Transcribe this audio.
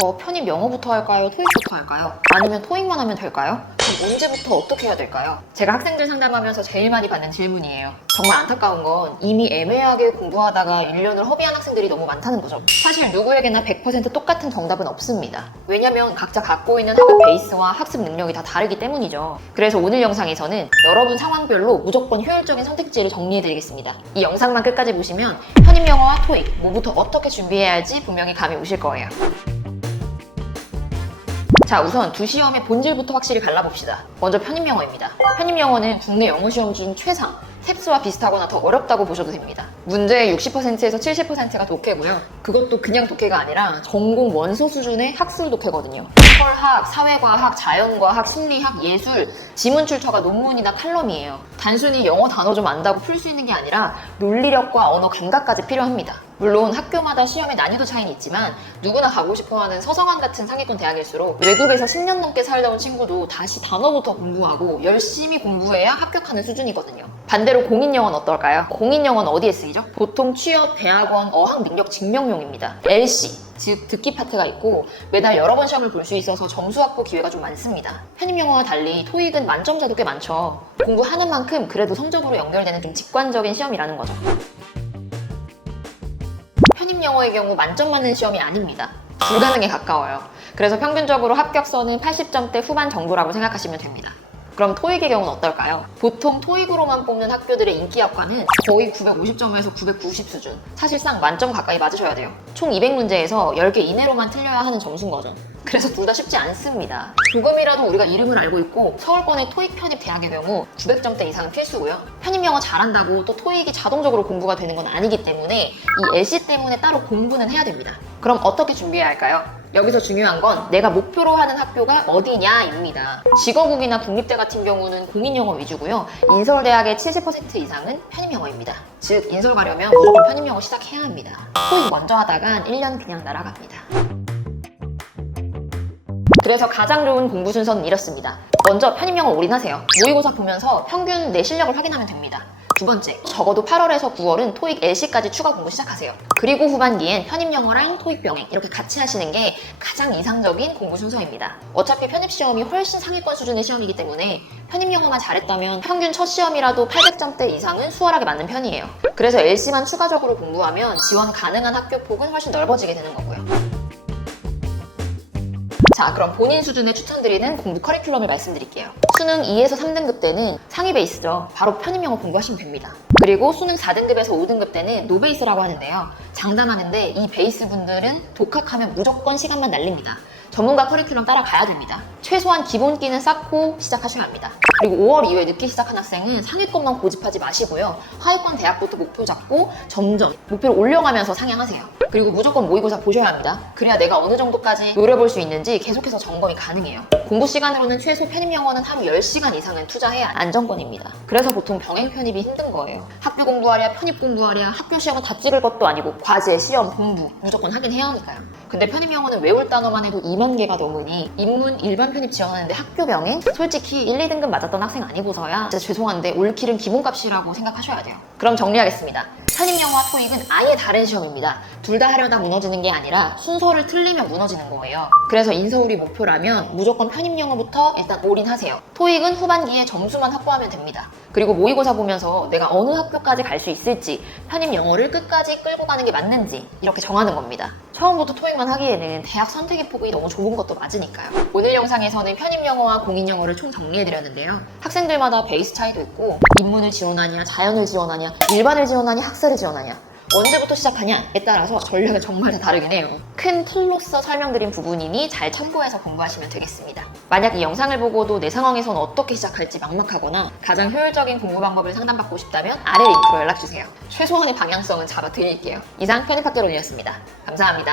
저 편입 영어부터 할까요? 토익부터 할까요? 아니면 토익만 하면 될까요? 언제부터 어떻게 해야 될까요? 제가 학생들 상담하면서 제일 많이 받는 질문이에요. 정말 안타까운 건 이미 애매하게 공부하다가 1년을 허비한 학생들이 너무 많다는 거죠. 사실 누구에게나 100% 똑같은 정답은 없습니다. 왜냐면 각자 갖고 있는 학업 베이스와 학습 능력이 다 다르기 때문이죠. 그래서 오늘 영상에서는 여러분 상황별로 무조건 효율적인 선택지를 정리해드리겠습니다. 이 영상만 끝까지 보시면 편입 영어와 토익, 뭐부터 어떻게 준비해야 할지 분명히 감이 오실 거예요. 자, 우선 두 시험의 본질부터 확실히 갈라봅시다. 먼저 편입 영어입니다. 편입 영어는 국내 영어 시험 중 최상, 탭스와 비슷하거나 더 어렵다고 보셔도 됩니다. 문제의 60%에서 70%가 독해고요. 그것도 그냥 독해가 아니라 전공 원서 수준의 학술 독해거든요. 헐학, 사회과학, 자연과학, 심리학, 예술, 지문 출처가 논문이나 칼럼이에요. 단순히 영어 단어 좀 안다고 풀 수 있는 게 아니라 논리력과 언어 감각까지 필요합니다. 물론 학교마다 시험의 난이도 차이는 있지만 누구나 가고 싶어하는 서성한 같은 상위권 대학일수록 외국에서 10년 넘게 살다 온 친구도 다시 단어부터 공부하고 열심히 공부해야 합격하는 수준이거든요. 반대로 공인영어는 어떨까요? 공인영어는 어디에 쓰이죠? 보통 취업, 대학원, 어학 능력 증명용입니다. LC, 즉 듣기 파트가 있고 매달 여러 번 시험을 볼 수 있어서 점수 확보 기회가 좀 많습니다. 편입 영어와 달리 토익은 만점자도 꽤 많죠. 공부하는 만큼 그래도 성적으로 연결되는 좀 직관적인 시험이라는 거죠. 영어의 경우 만점 맞는 시험이 아닙니다. 불가능에 가까워요. 그래서 평균적으로 합격선은 80점대 후반 정도라고 생각하시면 됩니다. 그럼 토익의 경우는 어떨까요? 보통 토익으로만 뽑는 학교들의 인기 학과는 거의 950점에서 990 수준. 사실상 만점 가까이 맞으셔야 돼요. 총 200문제에서 10개 이내로만 틀려야 하는 점수인 거죠. 그래서 둘 다 쉽지 않습니다. 조금이라도 우리가 이름을 알고 있고 서울권의 토익 편입 대학의 경우 900점대 이상은 필수고요. 편입 영어 잘한다고 또 토익이 자동적으로 공부가 되는 건 아니기 때문에 이 LC 때문에 따로 공부는 해야 됩니다. 그럼 어떻게 준비해야 할까요? 여기서 중요한 건 내가 목표로 하는 학교가 어디냐입니다. 직어국이나 국립대 같은 경우는 공인영어 위주고요. 인서울대학의 70% 이상은 편입영어입니다. 즉 인설 가려면 무조건 편입영어 시작해야 합니다. 토익 먼저 하다간 1년 그냥 날아갑니다. 그래서 가장 좋은 공부 순서는 이렇습니다. 먼저 편입영어 올인하세요. 모의고사 보면서 평균 내 실력을 확인하면 됩니다. 두 번째, 적어도 8월에서 9월은 토익 LC까지 추가 공부 시작하세요. 그리고 후반기엔 편입 영어랑 토익 병행 이렇게 같이 하시는 게 가장 이상적인 공부 순서입니다. 어차피 편입 시험이 훨씬 상위권 수준의 시험이기 때문에 편입 영어만 잘했다면 평균 첫 시험이라도 800점대 이상은 수월하게 맞는 편이에요. 그래서 LC만 추가적으로 공부하면 지원 가능한 학교 폭은 훨씬 넓어지게 되는 거고요. 자, 그럼 본인 수준에 추천드리는 공부 커리큘럼을 말씀드릴게요. 수능 2에서 3등급 때는 상위 베이스죠. 바로 편입 영어 공부하시면 됩니다. 그리고 수능 4등급에서 5등급 때는 노베이스라고 하는데요. 장단하는데 이 베이스 분들은 독학하면 무조건 시간만 날립니다. 전문가 커리큘럼 따라가야 됩니다. 최소한 기본기는 쌓고 시작하셔야 합니다. 그리고 5월 이후에 늦게 시작한 학생은 상위권만 고집하지 마시고요. 하위권 대학부터 목표 잡고 점점 목표를 올려가면서 상향하세요. 그리고 무조건 모의고사 보셔야 합니다. 그래야 내가 어느 정도까지 노려볼 수 있는지 계속해서 점검이 가능해요. 공부 시간으로는 최소 편입 영어는 하루 10시간 이상은 투자해야 안정권입니다. 그래서 보통 병행 편입이 힘든 거예요. 학교 공부하랴, 편입 공부하랴, 학교 시험은 다 찍을 것도 아니고 과제, 시험, 공부 무조건 하긴 해야 하니까요. 근데 편입 영어는 외울 단어만 해도 2만 개가 넘으니 인문 일반 편입 지원하는데 학교 병행 솔직히 1, 2등급 맞았던 학생 아니고서야 진짜 죄송한데 올킬은 기본값이라고 생각하셔야 돼요. 그럼 정리하겠습니다. 편입 영어와 토익은 아예 다른 시험입니다. 둘 다 하려다 무너지는 게 아니라 순서를 틀리면 무너지는 거예요. 그래서 인서울이 목표라면 무조건 편입 영어부터 일단 올인하세요. 토익은 후반기에 점수만 확보하면 됩니다. 그리고 모의고사 보면서 내가 어느 학교까지 갈 수 있을지 편입 영어를 끝까지 끌고 가는 게 맞는지 이렇게 정하는 겁니다. 처음부터 토익만 하기에는 대학 선택의 폭이 너무 좁은 것도 맞으니까요. 오늘 영상에서는 편입 영어와 공인 영어를 총 정리해드렸는데요. 학생들마다 베이스 차이도 있고 인문을 지원하냐, 자연을 지원하냐, 일반을 지원하냐, 학사를 지원하냐 언제부터 시작하냐에 따라서 전략은 정말 다 다르긴 해요. 큰 틀로서 설명드린 부분이니 잘 참고해서 공부하시면 되겠습니다. 만약 이 영상을 보고도 내 상황에선 어떻게 시작할지 막막하거나 가장 효율적인 공부 방법을 상담받고 싶다면 아래 링크로 연락주세요. 최소한의 방향성은 잡아드릴게요. 이상 편입학개론이었습니다. 감사합니다.